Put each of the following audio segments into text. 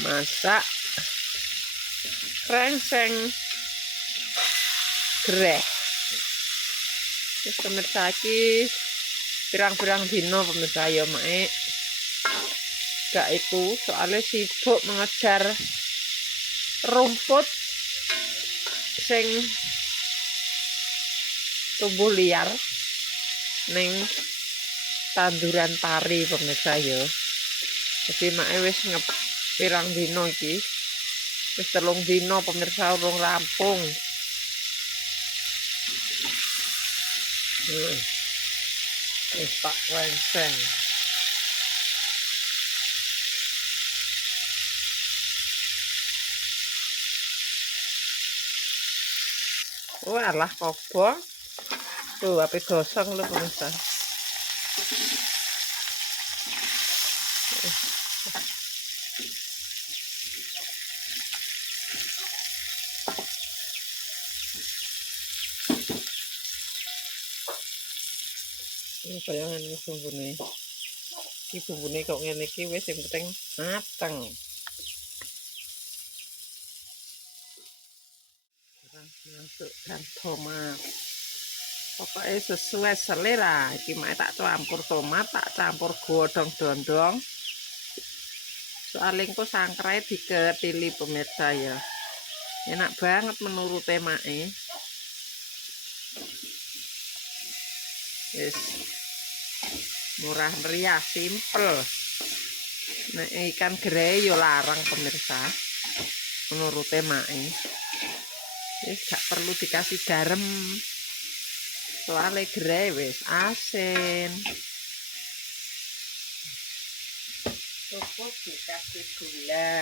masak krengseng greh. Wis pemirsa iki pirang-pirang dino pemirsa ya mae gak iku soalnya sibuk mengejar rumput sing tumbuh liar ning tanduran pari pemirsa ya. Jadi mae wis pirang dino iki. Wis 3 dino pemirsa urung rampung. Wis tak krengseng. Walah kobong. Tuh ape gosong lho pemirsa. Ini bayangan ini bumbune. Iki bumbune kok ngene iki wis sing penting mateng. Masukkan tomat. Pokoknya sesuai selera. Iki mae tak campur tomat, tak campur godhong dondong. Soalnya engko sangkrai diketili pemirsa ya. Enak banget menurut mae. Yes. Murah meriah, simple. Nah, ikan grey yo larang pemirsa. Menurut mae. Wis gak perlu dikasih garam. Soalnya grey wis asin. Cukup dikasih gula.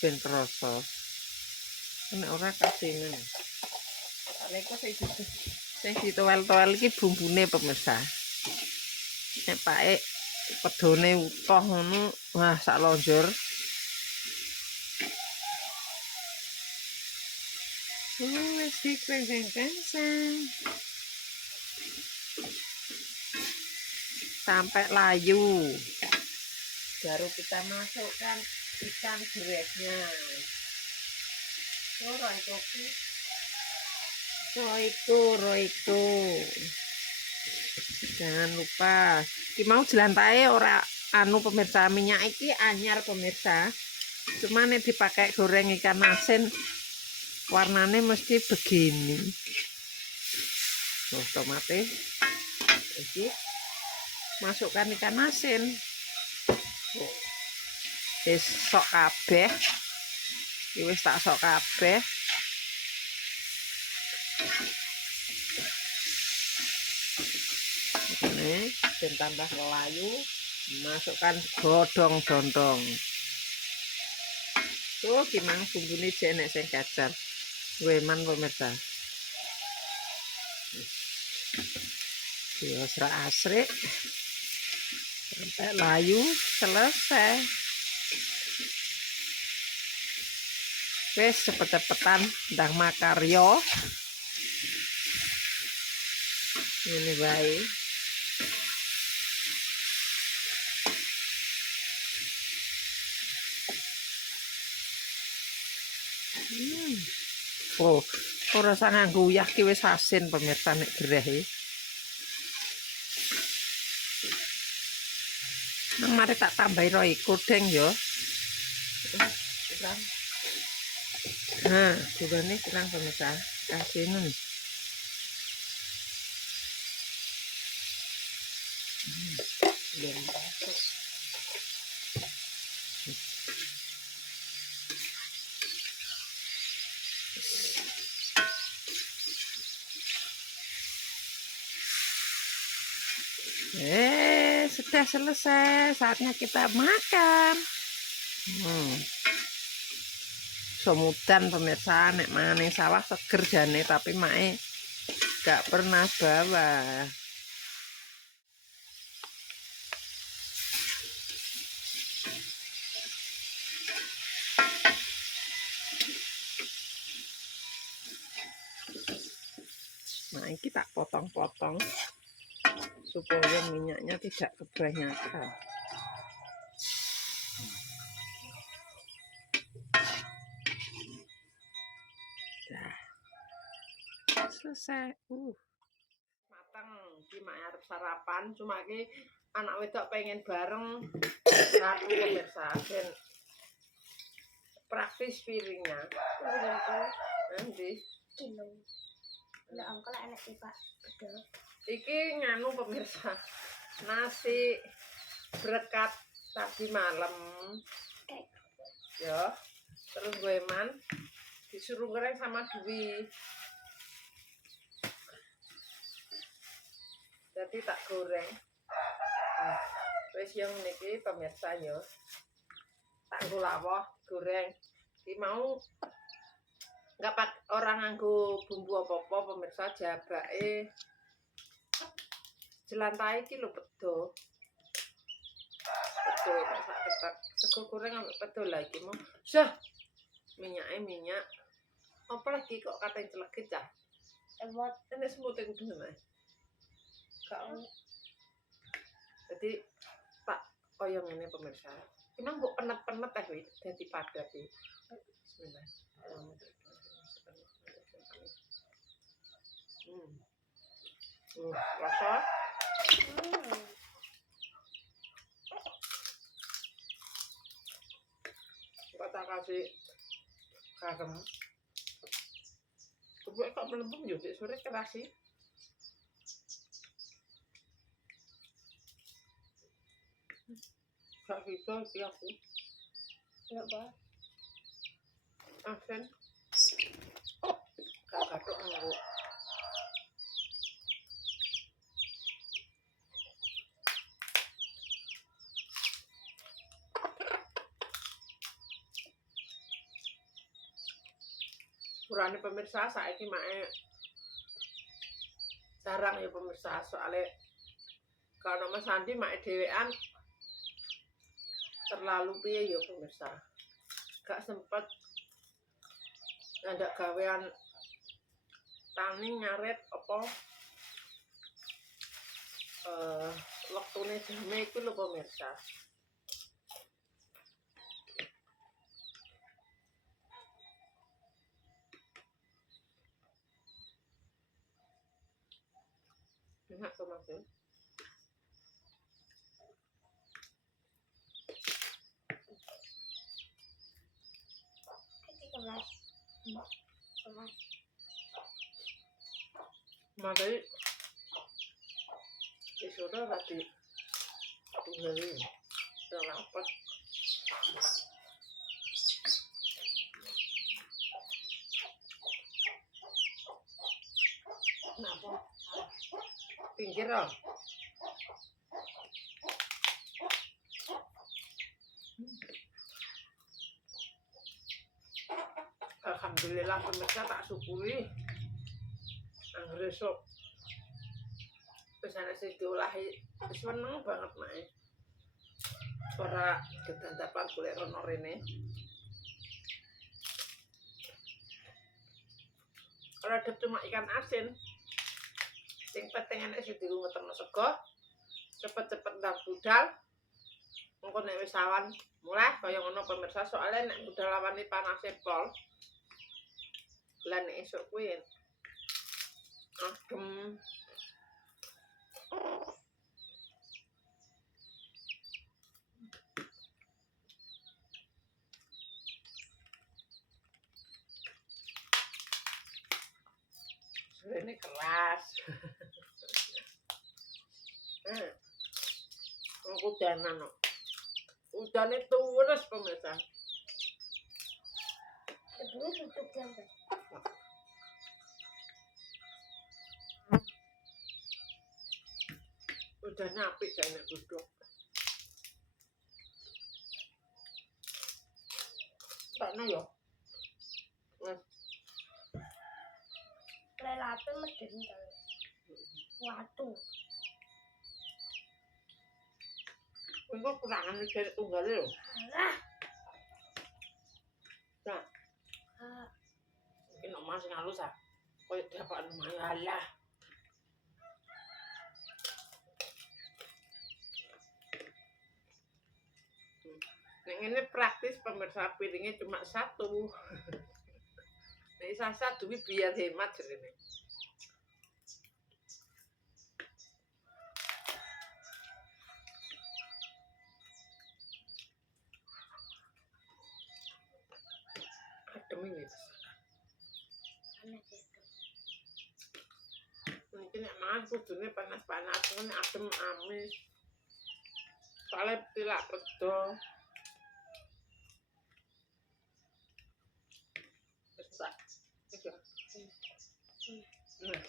Ben krasa. Nek ora kasih ngene. Nek kok sing ditowel-towel iki bumbune pemirsa. Nek pake pedone utuh ngono, wah sak lonjor. Wis dikrengseng-krengseng. Sampai layu. Baru kita masukkan ikan grehnya. Roiko. Jangan lupa. Ki mau jelantahe ora anu pemirsa, minyak iki anyar pemirsa. Cuma nek dipakai goreng ikan asin warnanya mesti begini. Tuh tomate. Iki masukkan ikan asin. Wis sok kabeh. Iki wis tak sok kabeh. Ini dan tambah layu, masukkan godhong dondong. Tuh gimana bumbune jenek sing kacar. Weman pemirsa. Ya asrik sampai layu selesai. Wes cepet-cepetan ndang makaryo. Ini baik. Oh, ora usah nganggo uyah ki wis asin pemirsa nek greh. Nang mari tak tambahi roiko deng ya. Nah, gulane kurang pemirsa. Kasihun. Sudah selesai, saatnya kita makan. Semudan pemirsa, nek mangan sawah seger jane tapi mae gak pernah bawa. Nah, ini tak potong-potong. supaya minyaknya tidak kebanyakan. Nah, selesai. Matang iki mak arep sarapan, cuma iki anak wedok pengen bareng karo pemirsa ben praktis piringnya. Nanti Lah angkel enak sih Pak. Betul. Iki nganu pemirsa. Nasi berkat tadi malam. Ya. Terus goeman disuruh goreng sama Dwi. Jadi tak goreng. Wis yang niki pemirsa ya. Tak ngulawah goreng. Iki mau enggak pak orang nganggo bumbu apa-apa pemirsa, jabake jelantai iki lho pedo. Pedo sak ketat. Sego goreng ambek pedo lah iki mau. Syah. Minyak. Apa lagi kok katanya celegit ya? Emot Ini semut yang bener mas. Kau. Jadi tak koyong ini pemirsa. Emang bu penet-penet wih. Jadi padat sih. Bismillah. Rasa. Kita kasih garam. Kebuat kok melempem juga sore keras sih. Gak bisa sih aku. kenapa? Asen. Gak gatuk aku. Kurangnya pemirsa saiki mae jarang ya pemirsa soalnya kalau Mas Andi mae dhewean terlalu piye ya pemirsa. Gak sempet ndak gawean tani ngaret apa waktune jame iku lho pemirsa. Enak tuh Mas. Keras. Makanya disuruh tadi tinggalin yang rapat. Kenapa? Pinggir dong. Alhamdulillah pemirsa tak syukuri. Anggere sok pesane sing diolahi wis seneng banget mae. Ora kedandapan golek rono rene. Ora ada cuma ikan asin. Sing penting enek sing diungetno sego. Cepet-cepet ndang budal. Engko nek wis awan mulai kaya ngono pemirsa soalnya nek budal awani panase pol. Lan esuk kuwi adem. Ini keras. Udanan no. Udane terus pemirsa. Sebelum tutup sampai. Udane apik gak enak duduk. Takna yo. Lelate medeni to. Waduh. Engko kurangan iki tunggal lho. Alah. Nah. Iki nek mas halus ah. Koyo diapakno alah. Ini praktis pemirsa, piringnya cuma satu. Nek sasa duwi biar hemat jerene. Adem ini. Panas ya. Mungkin nek mangan kudune panas-panas, nek adem amis. Soalnya tilak redo. Besar. Iya. Nah.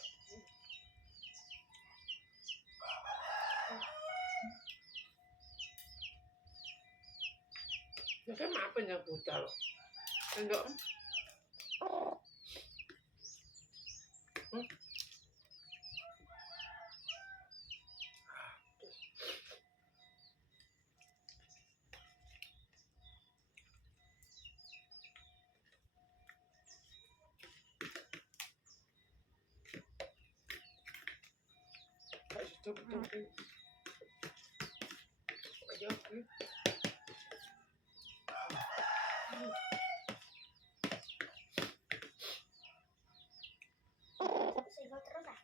Saya apa yang budal? Enggak. Betul-betul. Ayo. Singkat terus ah.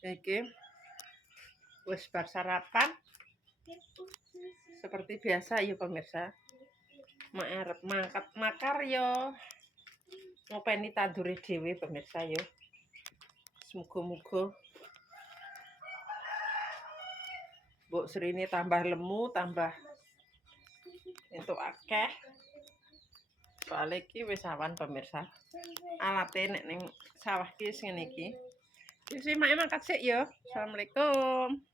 Iki wis bar sarapan seperti biasa ya pemirsa. Mak arep mangkat makar yo. Ngopeni tandure dhewe pemirsa yo. Muga-muga Mbok Srine tambah lemu, tambah entuk akeh. Soale iki wis awan pemirsa. Alate nek ning sawah ki wis ngene iki. Wis mak mangkat sik yo. Assalamualaikum.